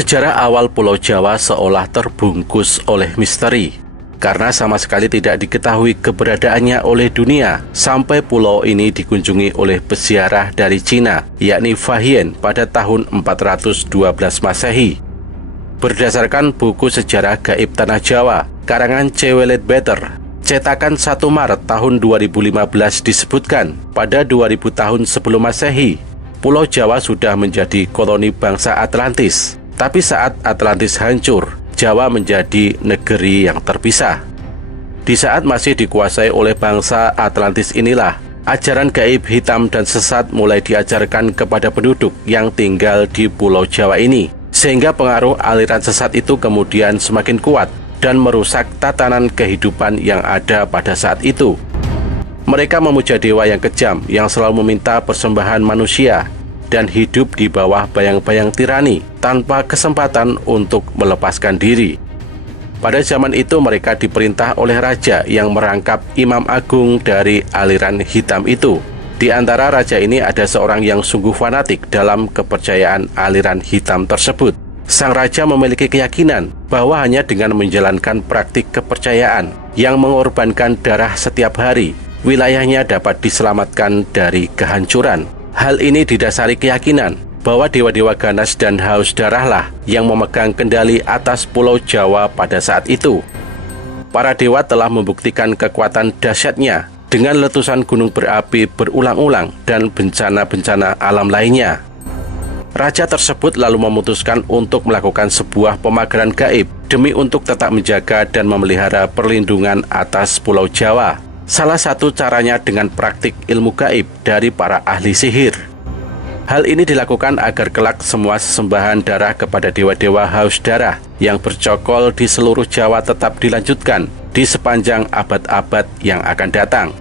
Sejarah awal Pulau Jawa seolah terbungkus oleh misteri, karena sama sekali tidak diketahui keberadaannya oleh dunia sampai pulau ini dikunjungi oleh peziarah dari Cina, yakni Fahian pada tahun 412 Masehi. Berdasarkan buku Sejarah Gaib Tanah Jawa, karangan C.W. Leadbeater, cetakan 1 Maret tahun 2015 disebutkan, pada 2000 tahun sebelum Masehi, Pulau Jawa sudah menjadi koloni bangsa Atlantis. Tapi saat Atlantis hancur, Jawa menjadi negeri yang terpisah. Di saat masih dikuasai oleh bangsa Atlantis inilah, ajaran gaib hitam dan sesat mulai diajarkan kepada penduduk yang tinggal di Pulau Jawa ini, sehingga pengaruh aliran sesat itu kemudian semakin kuat dan merusak tatanan kehidupan yang ada pada saat itu. Mereka memuja dewa yang kejam yang selalu meminta persembahan manusia dan hidup di bawah bayang-bayang tirani tanpa kesempatan untuk melepaskan diri. Pada zaman itu mereka diperintah oleh raja yang merangkap imam agung dari aliran hitam itu. Di antara raja ini ada seorang yang sungguh fanatik dalam kepercayaan aliran hitam tersebut. Sang raja memiliki keyakinan bahwa hanya dengan menjalankan praktik kepercayaan yang mengorbankan darah setiap hari, wilayahnya dapat diselamatkan dari kehancuran. Hal ini didasari keyakinan bahwa dewa-dewa ganas dan haus darahlah yang memegang kendali atas Pulau Jawa pada saat itu. Para dewa telah membuktikan kekuatan dahsyatnya dengan letusan gunung berapi berulang-ulang dan bencana-bencana alam lainnya. Raja tersebut lalu memutuskan untuk melakukan sebuah pemagaran gaib demi untuk tetap menjaga dan memelihara perlindungan atas Pulau Jawa. Salah satu caranya dengan praktik ilmu gaib dari para ahli sihir. Hal ini dilakukan agar kelak semua sesembahan darah kepada dewa-dewa haus darah yang bercokol di seluruh Jawa tetap dilanjutkan di sepanjang abad-abad yang akan datang.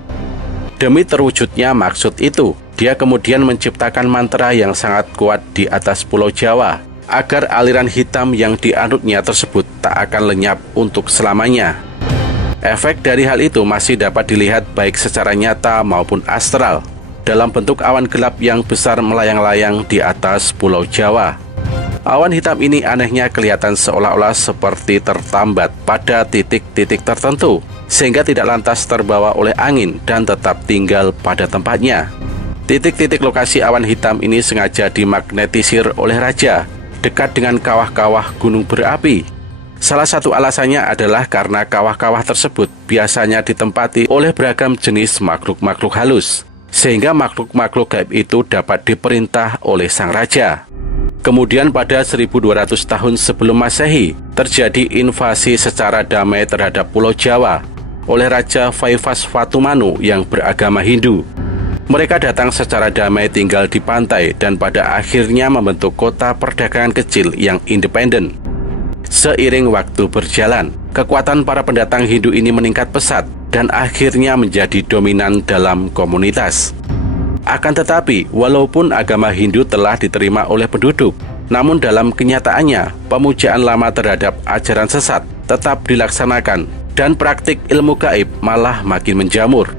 Demi terwujudnya maksud itu, dia kemudian menciptakan mantra yang sangat kuat di atas Pulau Jawa, agar aliran hitam yang dianutnya tersebut tak akan lenyap untuk selamanya. Efek dari hal itu masih dapat dilihat baik secara nyata maupun astral, dalam bentuk awan gelap yang besar melayang-layang di atas Pulau Jawa. Awan hitam ini anehnya kelihatan seolah-olah seperti tertambat pada titik-titik tertentu, sehingga tidak lantas terbawa oleh angin dan tetap tinggal pada tempatnya. Titik-titik lokasi awan hitam ini sengaja dimagnetisir oleh raja, dekat dengan kawah-kawah gunung berapi. Salah satu alasannya adalah karena kawah-kawah tersebut biasanya ditempati oleh beragam jenis makhluk-makhluk halus, sehingga makhluk-makhluk gaib itu dapat diperintah oleh sang raja. Kemudian pada 1200 tahun sebelum Masehi, terjadi invasi secara damai terhadap Pulau Jawa oleh Raja Vaivasvatumanu yang beragama Hindu. Mereka datang secara damai tinggal di pantai dan pada akhirnya membentuk kota perdagangan kecil yang independen. Seiring waktu berjalan, kekuatan para pendatang Hindu ini meningkat pesat dan akhirnya menjadi dominan dalam komunitas. Akan tetapi, walaupun agama Hindu telah diterima oleh penduduk, namun dalam kenyataannya, pemujaan lama terhadap ajaran sesat tetap dilaksanakan dan praktik ilmu gaib malah makin menjamur.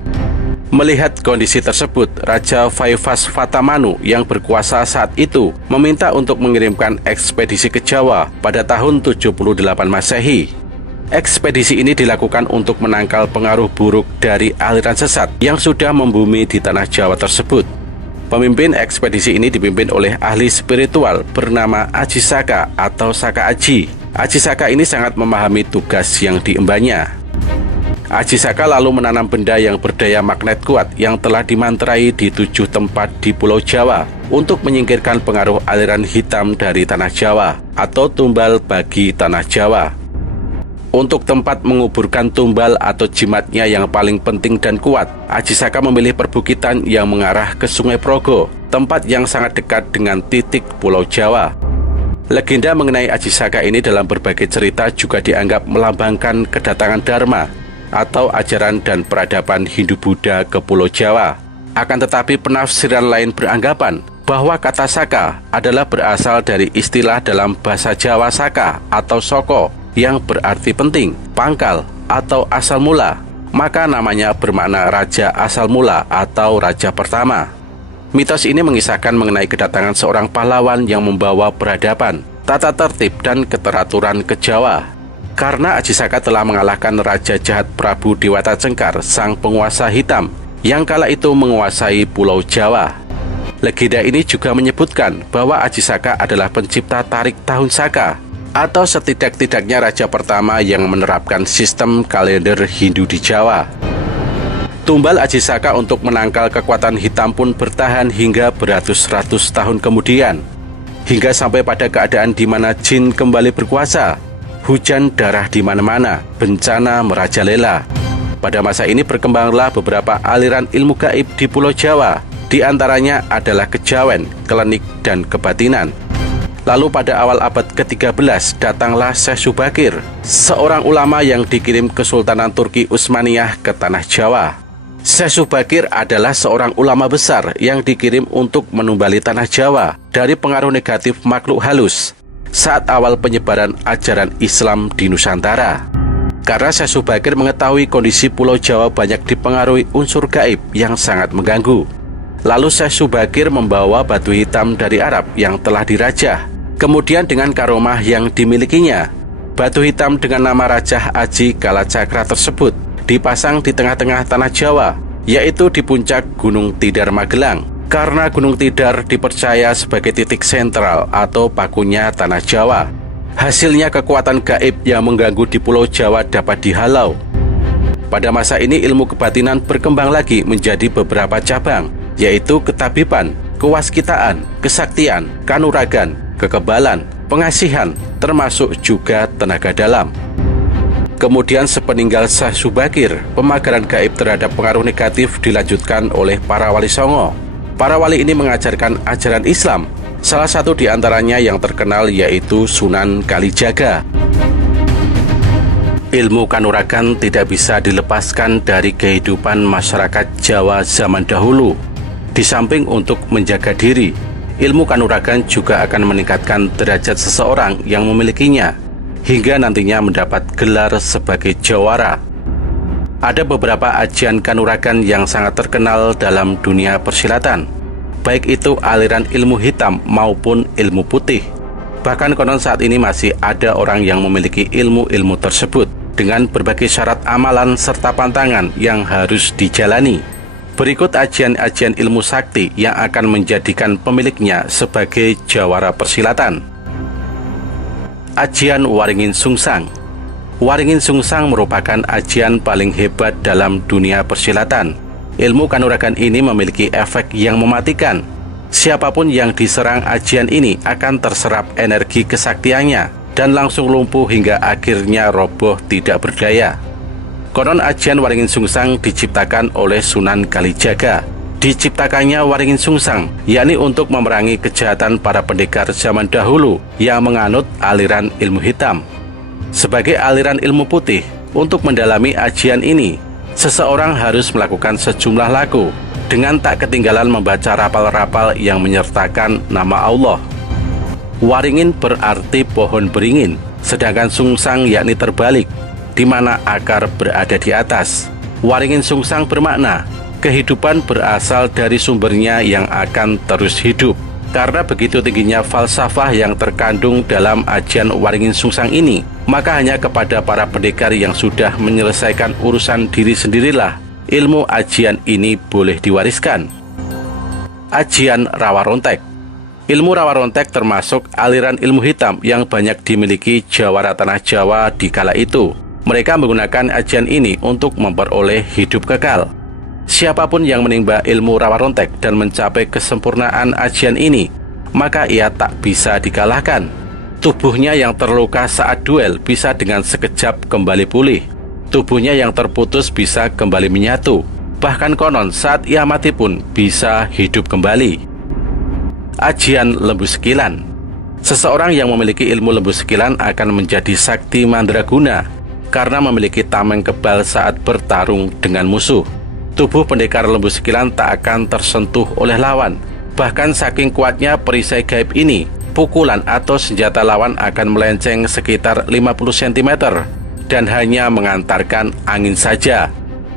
Melihat kondisi tersebut, Raja Vaivasvatamanu yang berkuasa saat itu meminta untuk mengirimkan ekspedisi ke Jawa pada tahun 78 Masehi. Ekspedisi ini dilakukan untuk menangkal pengaruh buruk dari aliran sesat yang sudah membumi di tanah Jawa tersebut. Pemimpin ekspedisi ini dipimpin oleh ahli spiritual bernama Aji Saka atau Saka Aji. Aji Saka ini sangat memahami tugas yang diembannya. Aji Saka lalu menanam benda yang berdaya magnet kuat yang telah dimantrai di 7 tempat di Pulau Jawa untuk menyingkirkan pengaruh aliran hitam dari tanah Jawa atau tumbal bagi tanah Jawa. Untuk tempat menguburkan tumbal atau jimatnya yang paling penting dan kuat, Aji Saka memilih perbukitan yang mengarah ke Sungai Progo, tempat yang sangat dekat dengan titik Pulau Jawa. Legenda mengenai Aji Saka ini dalam berbagai cerita juga dianggap melambangkan kedatangan Dharma atau ajaran dan peradaban Hindu-Buddha ke Pulau Jawa. Akan tetapi penafsiran lain beranggapan bahwa kata Saka adalah berasal dari istilah dalam bahasa Jawa Saka atau Soko yang berarti penting, pangkal, atau asal mula. Maka namanya bermakna raja asal mula atau raja pertama. Mitos ini mengisahkan mengenai kedatangan seorang pahlawan yang membawa peradaban, tata tertib dan keteraturan Kejawa. Karena Aji Saka telah mengalahkan Raja Jahat Prabu Dewata Cengkar, sang penguasa hitam, yang kala itu menguasai Pulau Jawa. Legenda ini juga menyebutkan bahwa Aji Saka adalah pencipta tarik tahun Saka, atau setidak-tidaknya raja pertama yang menerapkan sistem kalender Hindu di Jawa. Tumbal Aji Saka untuk menangkal kekuatan hitam pun bertahan hingga beratus-ratus tahun kemudian, hingga sampai pada keadaan di mana jin kembali berkuasa, hujan darah di mana-mana, bencana merajalela. Pada masa ini berkembanglah beberapa aliran ilmu gaib di Pulau Jawa, di antaranya adalah kejawen, klenik, dan kebatinan. Lalu pada awal abad ke-13 datanglah Syekh Subakir, seorang ulama yang dikirim Kesultanan Turki Utsmaniyah ke Tanah Jawa. Syekh Subakir adalah seorang ulama besar yang dikirim untuk menumbali Tanah Jawa dari pengaruh negatif makhluk halus saat awal penyebaran ajaran Islam di Nusantara. Karena Syekh Subakir mengetahui kondisi Pulau Jawa banyak dipengaruhi unsur gaib yang sangat mengganggu. Lalu Syekh Subakir membawa batu hitam dari Arab yang telah dirajah. Kemudian dengan karomah yang dimilikinya, batu hitam dengan nama Rajah Aji Kalacakra tersebut dipasang di tengah-tengah Tanah Jawa, yaitu di puncak Gunung Tidar Magelang. Karena Gunung Tidar dipercaya sebagai titik sentral atau pakunya Tanah Jawa. Hasilnya kekuatan gaib yang mengganggu di Pulau Jawa dapat dihalau. Pada masa ini ilmu kebatinan berkembang lagi menjadi beberapa cabang, yaitu ketabiban, kewaskitaan, kesaktian, kanuragan, kekebalan, pengasihan, termasuk juga tenaga dalam. Kemudian sepeninggal Syekh Subakir, pemagaran gaib terhadap pengaruh negatif dilanjutkan oleh para wali songo. Para wali ini mengajarkan ajaran Islam, salah satu di antaranya yang terkenal yaitu Sunan Kalijaga. Ilmu kanuragan tidak bisa dilepaskan dari kehidupan masyarakat Jawa zaman dahulu. Di samping untuk menjaga diri, ilmu kanuragan juga akan meningkatkan derajat seseorang yang memilikinya, hingga nantinya mendapat gelar sebagai jawara. Ada beberapa ajian kanuragan yang sangat terkenal dalam dunia persilatan, baik itu aliran ilmu hitam maupun ilmu putih. Bahkan konon saat ini masih ada orang yang memiliki ilmu-ilmu tersebut dengan berbagai syarat amalan serta pantangan yang harus dijalani. Berikut ajian-ajian ilmu sakti yang akan menjadikan pemiliknya sebagai jawara persilatan. Ajian Waringin Sungsang. Waringin Sungsang merupakan ajian paling hebat dalam dunia persilatan. Ilmu kanuragan ini memiliki efek yang mematikan. Siapapun yang diserang ajian ini akan terserap energi kesaktiannya dan langsung lumpuh hingga akhirnya roboh tidak berdaya. Konon ajian Waringin Sungsang diciptakan oleh Sunan Kalijaga. Diciptakannya Waringin Sungsang, yakni untuk memerangi kejahatan para pendekar zaman dahulu yang menganut aliran ilmu hitam. Sebagai aliran ilmu putih, untuk mendalami ajian ini, seseorang harus melakukan sejumlah laku, dengan tak ketinggalan membaca rapal-rapal yang menyertakan nama Allah. Waringin berarti pohon beringin, sedangkan Sungsang yakni terbalik, di mana akar berada di atas. Waringin Sungsang bermakna kehidupan berasal dari sumbernya yang akan terus hidup. Karena begitu tingginya falsafah yang terkandung dalam ajian Waringin Sungsang ini, maka hanya kepada para pendekar yang sudah menyelesaikan urusan diri sendirilah ilmu ajian ini boleh diwariskan. Ajian Rawarontek. Ilmu Rawarontek termasuk aliran ilmu hitam yang banyak dimiliki jawara Tanah Jawa di kala itu. Mereka menggunakan ajian ini untuk memperoleh hidup kekal. Siapapun yang menimba ilmu Rawarontek dan mencapai kesempurnaan ajian ini, maka ia tak bisa dikalahkan. Tubuhnya yang terluka saat duel bisa dengan sekejap kembali pulih. Tubuhnya yang terputus bisa kembali menyatu. Bahkan konon saat ia mati pun bisa hidup kembali. Ajian Lembu Sekilan. Seseorang yang memiliki ilmu lembu sekilan akan menjadi sakti mandraguna karena memiliki tameng kebal saat bertarung dengan musuh. Tubuh pendekar lembu sekilan tak akan tersentuh oleh lawan. Bahkan saking kuatnya perisai gaib ini, pukulan atau senjata lawan akan melenceng sekitar 50 cm dan hanya mengantarkan angin saja.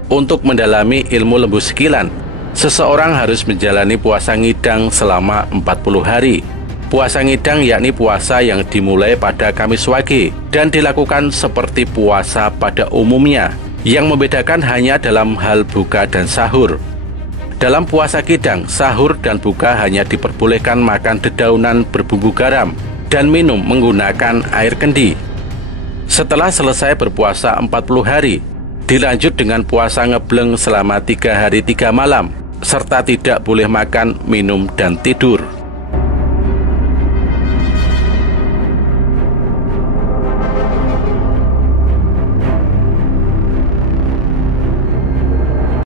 Untuk mendalami ilmu lembu sekilan, seseorang harus menjalani puasa ngidang selama 40 hari. Puasa ngidang yakni puasa yang dimulai pada Kamis Wage dan dilakukan seperti puasa pada umumnya. Yang membedakan hanya dalam hal buka dan sahur. Dalam puasa Kidang, sahur dan buka hanya diperbolehkan makan dedaunan berbumbu garam dan minum menggunakan air kendi. Setelah selesai berpuasa 40 hari, dilanjut dengan puasa ngebleng selama 3 hari 3 malam, serta tidak boleh makan, minum, dan tidur.